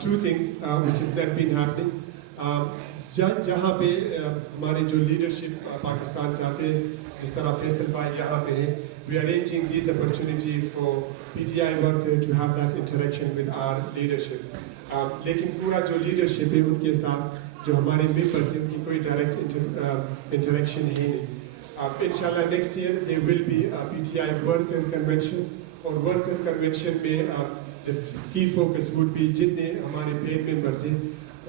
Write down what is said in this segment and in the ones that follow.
two things which is that been happening. جہاں پہ ہمارے جو لیڈرشپ پاکستان سے آتے ہیں جس طرح فیصل بھائی یہاں پہ ہیں we are arranging these opportunity for PTI worker to have that interaction with our leadership. لیکن پورا جو لیڈرشپ ہے ان کے ساتھ جو ہمارے ممبرز ہیں ان کی کوئی ڈائریکٹ انٹریکشن ہے نہیں. انشاءاللہ next year there will be a PTI worker convention اور worker convention میں the key focus would be جتنے ہمارے paid members ہیں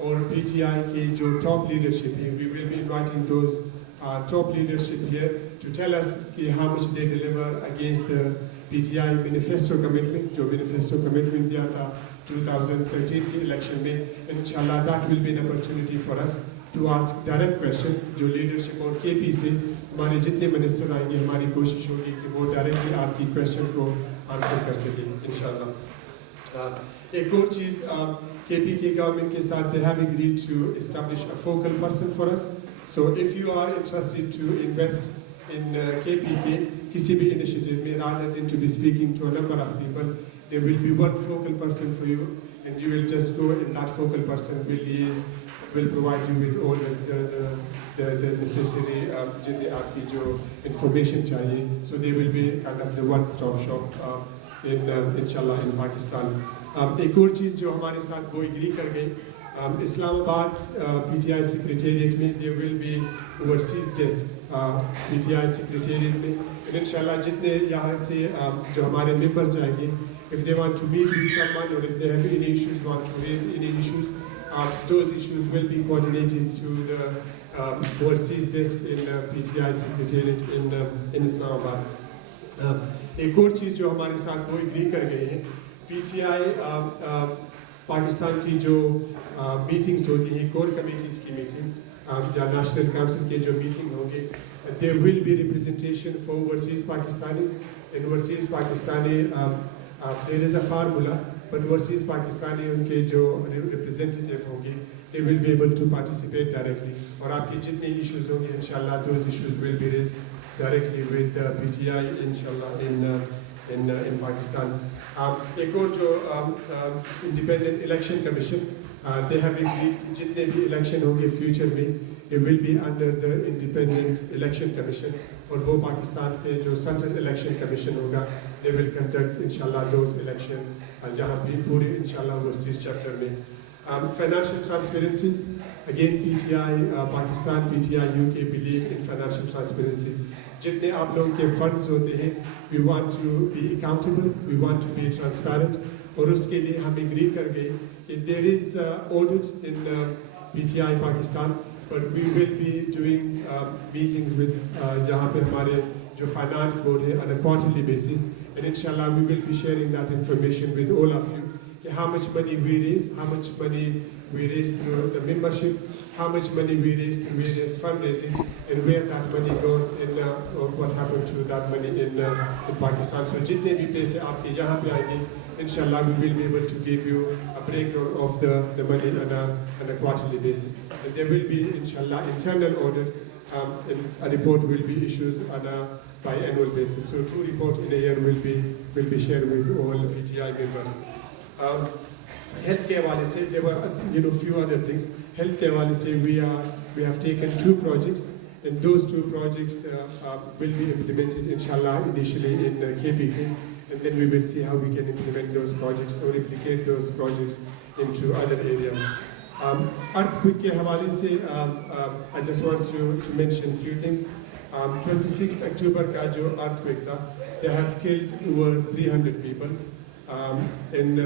اور PTI کے جو ٹاپ لیڈرشپ ہے we will be inviting those top leadership here to tell us how much they deliver against the PTI manifesto commitment جو manifesto commitment دیا تھا 2013 کے الیکشن میں. انشاءاللہ that will be an opportunity for us to ask direct question جو leadership اور KP سے ہمارے جتنے منسٹر آئیں گے ہماری کوشش ہوگی کہ وہ ڈائریکٹلی آپ کی کویشچن کو آنسر کر سکیں انشاءاللہ. ایک اور چیز KP کے گورنمنٹ کے ساتھ they have agreed to establish a focal person for us. So if you are interested to invest in KP کے کسی بھی initiative میں rather than to be speaking to a number of people, there will be one focal person for you and you will just go and that focal person will provide you with all the necessary جتنے آپ کی جو information چاہیے. So they will be kind of the one-stop shop inshallah in Pakistan. ایک اور چیز جو ہمارے ساتھ وہ اگری کر گئی اسلام آباد PTI سیکریٹریٹ میں there will be overseas desk PTI secretariat میں. انشاءاللہ جتنے یہاں سے جو ہمارے ممبرز جائیں گے if they want to meet with someone or if they have any issues, want to raise any issues, those issues will be coordinated to the overseas desk in PTI Secretariat in Islamabad. ایک اور چیز جو ہمارے ساتھ وہ agree کر گئے ہیں PTI پاکستان کی جو میٹنگز ہوتی ہیں کور کمیٹیز کی میٹنگ یا نیشنل کونسل کے جو میٹنگ ہوں گے there will be representation for overseas Pakistani. In overseas Pakistani there is a formula but overseas Pakistani ان کے جو representative ہوں گے they will be able to participate directly اور آپ کے جتنے issues ہوں گے انشاءاللہ those issues will be raised directly with PTI inshallah in Pakistan. ایک اور جو independent election commission they have agreed جتنے بھی election ہوں گے future میں it will be under the independent election commission اور وہ پاکستان سے جو سینٹرل الیکشن کمیشن ہوگا they will conduct inshallah those election جہاں بھی پورے inshallah overseas chapter میں. Financial transparencies again PTI Pakistan PTI UK believe in financial transparency. جتنے آپ لوگوں کے funds ہوتے ہیں we want to be accountable, we want to be transparent اور اس کے لیے ہم agree کر گئے کہ there is audit in PTI Pakistan but we will be doing meetings with جہاں پہ ہمارے جو finance board ہے on a quarterly basis and inshallah we will be sharing that information with all of you how much money we raise, how much money we raise through the membership, how much money we raise through various fundraising and where that money goes and what happened to that money in Pakistan. So jitne bhi paise aapke yahan pe aayenge inshallah we will be able to give you a breakdown of the money on a quarterly basis. And there will be inshallah internal audit and a report will be issued on a biannual basis. So 2 reports in a year will be shared with all PTI members. Health کے حوالے سے there were few other things. Health کے حوالے سے we have taken 2 projects and those 2 projects will be implemented inshallah initially in KPK and then we will see how we can implement those projects or replicate those projects into other areas. Earthquake کے حوالے سے I just want to mention few things. 26 October کا جو earthquake تھا they have killed over 300 people. And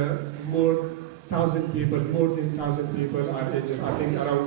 more than 1,000 people are injured. I think around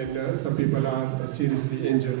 and some people are seriously injured.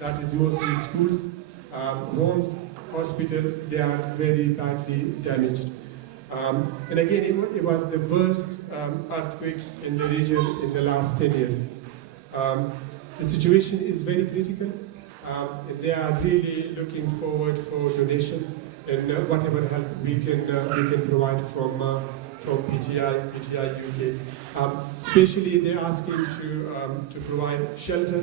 that is mostly schools, homes, hospital. They are very badly damaged. And again, it was the worst earthquake in the region in the last 10 years. The situation is very critical. They are really looking forward for donation and whatever help we can provide from PTI UK. Especially they're asking to provide shelter.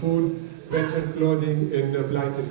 food, winter clothing and blankets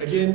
Again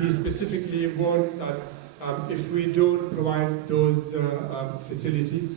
he specifically warned that if we don't provide those facilities,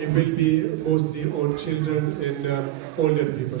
it will be mostly on children and older people.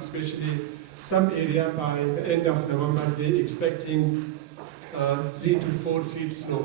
especially some area by the end of November they expecting 3 to 4 feet snow.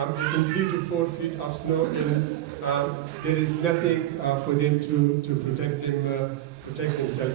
In 3 to 4 feet of snow, and there is nothing for them to protect themselves.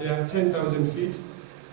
they are 10,000 feet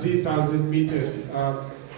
3,000 meters.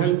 help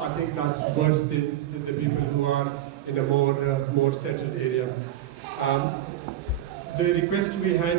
I think that's worse than the people who are in a more settled area. The request we had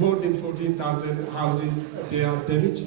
more than 14,000 houses they are damaged.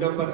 number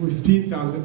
15,000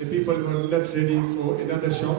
the people were not ready for another shock.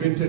winter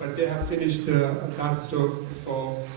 but they have finished that stock for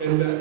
And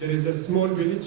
there is a small village,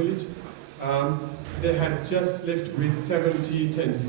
village. They had just left with 70 tents.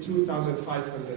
2,500.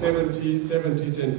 70 tents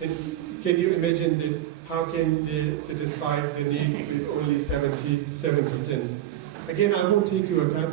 And can you imagine that how can they satisfy the need with only 70 tents? Again, I won't take your time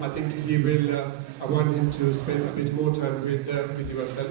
I think he will. I want him to spend a bit more time with yourself.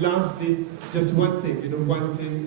lastly, just one thing, one thing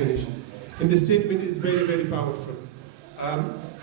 finish. And the statement is very, very powerful.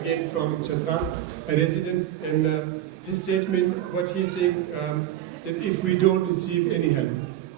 again from Chatra, a resident, and his statement, what he's saying, that if we don't receive any help,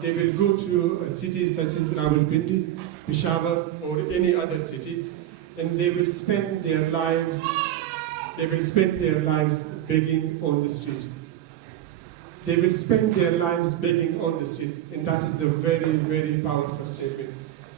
they will go to cities such as Rawalpindi, Peshawar, or any other city, and they will spend their lives begging on the street. They will spend their lives begging on the street, and that is a very, very powerful statement.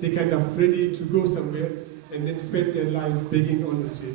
they kind of ready to go somewhere and then spend their lives begging on the street.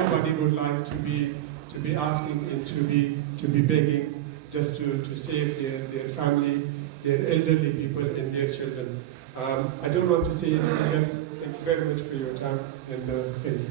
nobody would like to be asking and to be begging just to save their family, their elderly people and their children. I don't want to say anything else. Thank you very much for your time and thank you.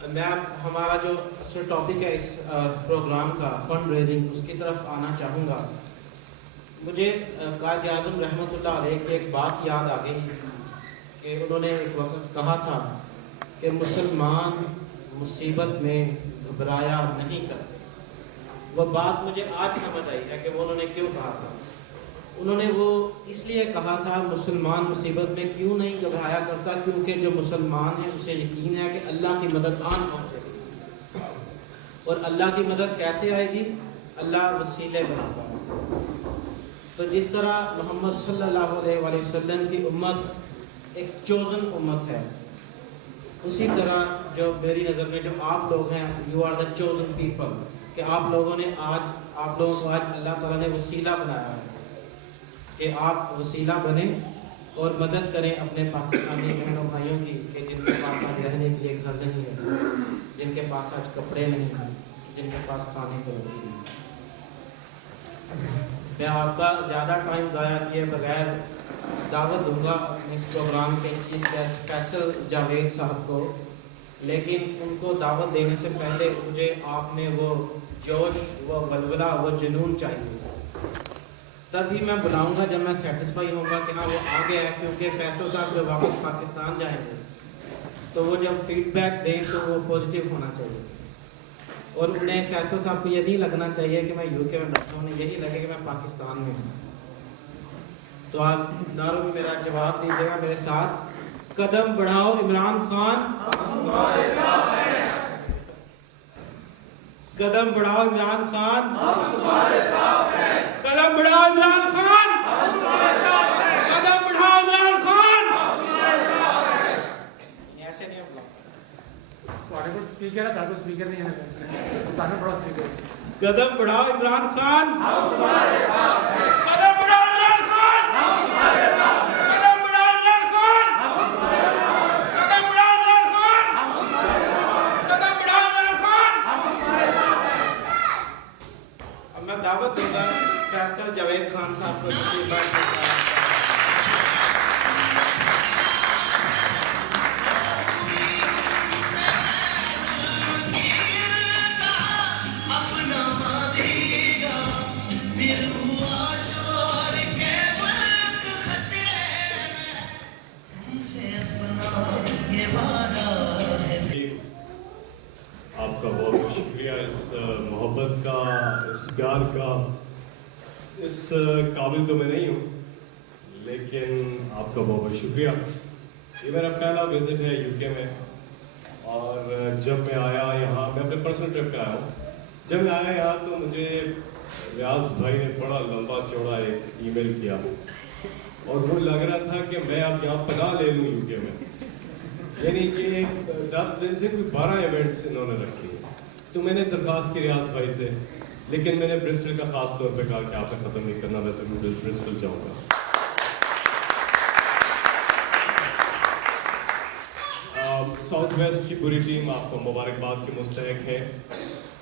میں ہمارا جو topic ہے اس programme کا fund raising اس کی طرف آنا چاہوں گا. مجھے قائد اعظم رحمۃ اللہ علیہ کی ایک بات یاد آ گئی کہ انہوں نے ایک وقت کہا تھا کہ مسلمان مصیبت میں گھبرایا نہیں کرتے. وہ بات مجھے آج سمجھ آئی ہے کہ وہ انہوں نے کیوں کہا تھا. انہوں نے وہ اس لیے کہا تھا مسلمان مصیبت میں کیوں نہیں گھبرایا کرتا کیونکہ جو مسلمان ہے اسے یقین ہے کہ اللہ کی مدد آن پہنچے گی. اور اللہ کی مدد کیسے آئے گی؟ اللہ وسیلے بناتا ہے. تو جس طرح محمد صلی اللہ علیہ وآلہ وسلم کی امت ایک چوزن امت ہے، اسی طرح جو میری نظر میں جو آپ لوگ ہیں you are the chosen people, کہ آپ لوگوں کو آج اللہ تعالیٰ نے وسیلہ بنایا ہے کہ آپ وسیلہ بنیں اور مدد کریں اپنے پاکستانی بہنوں بھائیوں کی کہ جن کے پاس آج رہنے کے لیے گھر نہیں ہے، جن کے پاس آج کپڑے نہیں ہیں، جن کے پاس کھانے کو روٹی نہیں. میں آپ کا زیادہ ٹائم ضائع کیے بغیر دعوت دوں گا اپنے اس پروگرام کے چیف گیسٹ فیصل جاوید صاحب کو، لیکن ان کو دعوت دینے سے پہلے مجھے آپ میں وہ جوش، وہ ولولہ، وہ جنون چاہیے. تبھی میں بلاؤں گا جب میں سیٹسفائی ہوں گا کہ ہاں وہ آ گیا ہے. کیونکہ فیصل صاحب جب واپس پاکستان جائیں گے تو وہ جب فیڈ بیک دیں تو وہ پازیٹیو ہونا چاہیے، اور انہیں فیصل صاحب کو یہ نہیں لگنا چاہیے کہ میں یو کے میں بیٹھا ہوں، انہیں یہی لگے کہ میں پاکستان میں ہوں. تو آپ نعروں میں میرا جواب دیجیے گا میرے ساتھ. قدم بڑھاؤ عمران خان، قدم بڑھاؤ عمران خان، قدم بڑھاؤ عمران خان، قدم بڑھاؤ عمران خان. ایسے نہیں ہوگا. اسپیکر ہے، ساتھ اسپیکر نہیں ہے، ساتھ میں بڑا اسپیکر. قدم بڑھاؤ عمران خان، قدم بڑھاؤ عمران خان، قدم بڑھاؤ عمران خان، قدم بڑھاؤ عمران خان، قدم بڑھاؤ عمران خان. اب میں دعوت دوں گا فیصل جاوید خان صاحب کو تشریف لائیں. آپ کا بہت بہت شکریہ اس محبت کا، اس پیار کا. اس قابل تو میں نہیں ہوں لیکن آپ کا بہت بہت شکریہ. یہ میرا پہلا وزٹ ہے یو کے میں، اور جب میں آیا یہاں، میں اپنے پرسنل ٹرپ پہ آیا ہوں. جب میں آیا یہاں تو مجھے ریاض بھائی نے بڑا لمبا چوڑا ایک ای میل کیا، اور وہ لگ رہا تھا کہ میں اب یہاں پناہ لے لوں یو کے میں. یعنی کہ 10 دن سے کوئی 12 ایونٹس انہوں نے رکھی. تو میں نے درخواست کی ریاض بھائی سے، لیکن میں نے برسٹل کا خاص طور پہ کہا کہ آپ نے ختم نہیں کرنا، میں ضرور برسٹل جاؤں گا. ساؤتھ ویسٹ کی پوری ٹیم آپ کو مبارکباد کی مستحق ہے.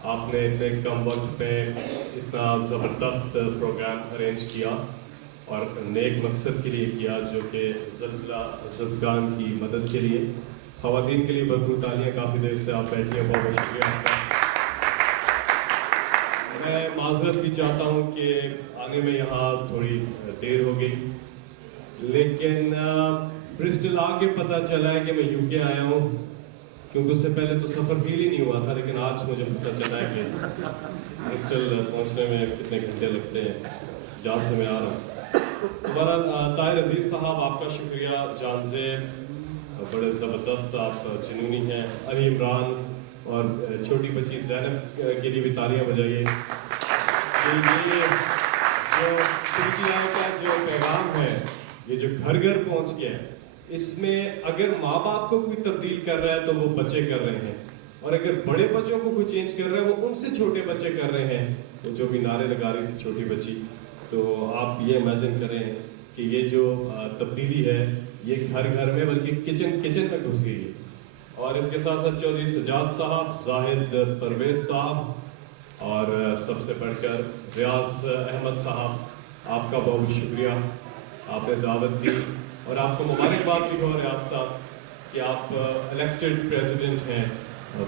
آپ نے اتنے کم وقت میں اتنا زبردست پروگرام ارینج کیا اور نیک مقصد کے لیے کیا، جو کہ زلزلہ زدگان کی مدد کے لیے. خواتین کے لیے بھرپور تالیاں. کافی دیر سے آپ بیٹھے ہیں، بہت بہت شکریہ آپ کا. میں معذرت بھی چاہتا ہوں کہ آنے میں یہاں تھوڑی دیر ہو گئی، لیکن برسٹل آ کے پتہ چلا ہے کہ میں یو کے آیا ہوں، کیونکہ اس سے پہلے تو سفر فیل ہی نہیں ہوا تھا. لیکن آج مجھے پتہ چلا ہے کہ برسٹل پہنچنے میں کتنے گھنٹے لگتے ہیں، جہاں سے میں آ رہا ہوں. بہرحال طاہر عزیز صاحب آپ کا شکریہ. جان زیب بڑے زبردست، آپ جنونی ہیں. علی عمران اور چھوٹی بچی زینب کے لیے بھی تالیاں بجائیے. یہ جو پی کا جو پیغام ہے، یہ جو گھر گھر پہنچ گیا ہے، اس میں اگر ماں باپ کو کوئی تبدیل کر رہا ہے تو وہ بچے کر رہے ہیں، اور اگر بڑے بچوں کو کوئی چینج کر رہا ہے وہ ان سے چھوٹے بچے کر رہے ہیں. تو جو بھی نعرے لگا رہی تھی چھوٹی بچی، تو آپ یہ امیجن کریں کہ یہ جو تبدیلی ہے یہ گھر گھر میں بلکہ کچن میں گھس گئی ہے. اور اس کے ساتھ ساتھ چودھری سجاد صاحب، زاہد پرویز صاحب، اور سب سے بڑھ کر ریاض احمد صاحب، آپ کا بہت شکریہ. آپ نے دعوت دی، اور آپ کو مبارکباد بھی ہو ریاض صاحب کہ آپ الیکٹڈ پریزیڈنٹ ہیں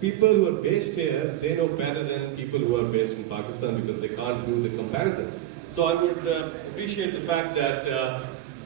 people who are based here, they know better than people who are based in Pakistan because they can't do the comparison. So I would appreciate the fact that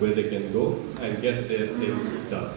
where they can go and get their things done.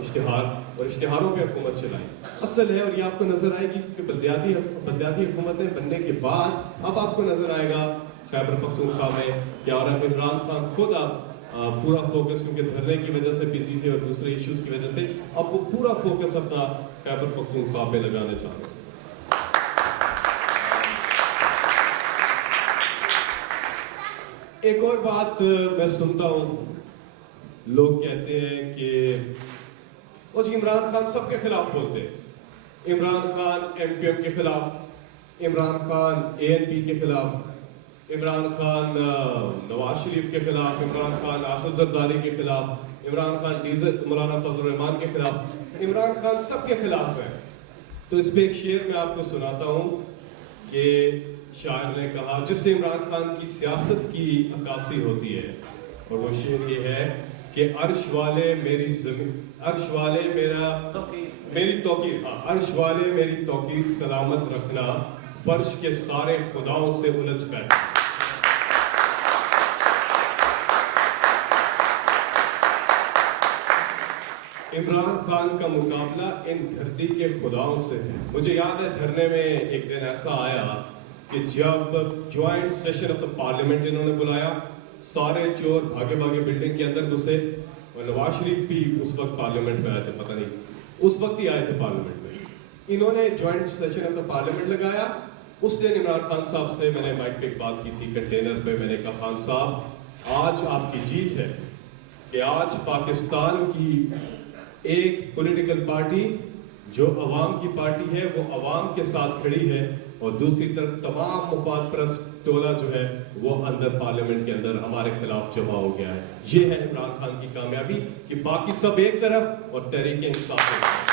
اشتہاروں پہ حکومت چلائی. اصل ہے اور یہ آپ کو نظر آئے گی کہ بلدیاتی حکومتیں بننے کے بعد اب آپ کو نظر آئے گا خیبر پختونخوا میں کہ اور عمران خان خود اب پورا فوکس کیونکہ دھرنے کی وجہ سے بزی تھے اور دوسرے ایشوز کی وجہ سے اب وہ پورا فوکس اپنا خیبر پختونخوا پہ لگانا چاہ رہے ہیں. ایک اور بات میں سنتا ہوں, لوگ کہتے ہیں کہ وہ جی عمران خان سب کے خلاف بولتے ہیں, Imran Khan M Q M کے خلاف, Imran Khan A N P کے خلاف, عمران خان نواز شریف کے خلاف, عمران خان آصف زرداری کے خلاف, عمران خان مولانا فضل الرحمان کے خلاف, عمران خان سب کے خلاف ہے. تو اس پہ ایک شعر میں آپ کو سناتا ہوں کہ شاعر نے کہا جس سے عمران خان کی سیاست کی عکاسی ہوتی ہے, اور وہ شعر یہ ہے کہ عرش والے میری زمین, عرش والے میری توقیر, عرش والے میری توقیر سلامت رکھنا, فرش کے سارے خداؤں سے الجھ بیٹھنا. عمران خان کا مقابلہ ان دھرتی کے خداؤں سے ہے. مجھے یاد ہے دھرنے میں ایک دن ایسا آیا کہ جب joint session of the parliament انہوں نے بلایا, سارے چور بھاگے بلڈنگ کے اندر گھسے, اور نواز شریف بھی اس وقت پارلیمنٹ میں آئے تھے, پتہ نہیں اس وقت ہی آئے تھے پارلیمنٹ میں. انہوں نے joint session of the parliament لگایا. اس دن عمران خان صاحب سے میں نے مائک پہ ایک بات کی تھی کنٹینر پہ, میں نے کہا خان صاحب آج آپ کی جیت ہے کہ آج پاکستان کی ایک پولیٹیکل پارٹی جو عوام کی پارٹی ہے وہ عوام کے ساتھ کھڑی ہے, اور دوسری طرف تمام مفاد پرست ٹولہ جو ہے وہ اندر پارلیمنٹ کے اندر ہمارے خلاف جمع ہو گیا ہے. یہ ہے عمران خان کی کامیابی کہ باقی سب ایک طرف اور تحریک انصاف ایک طرف.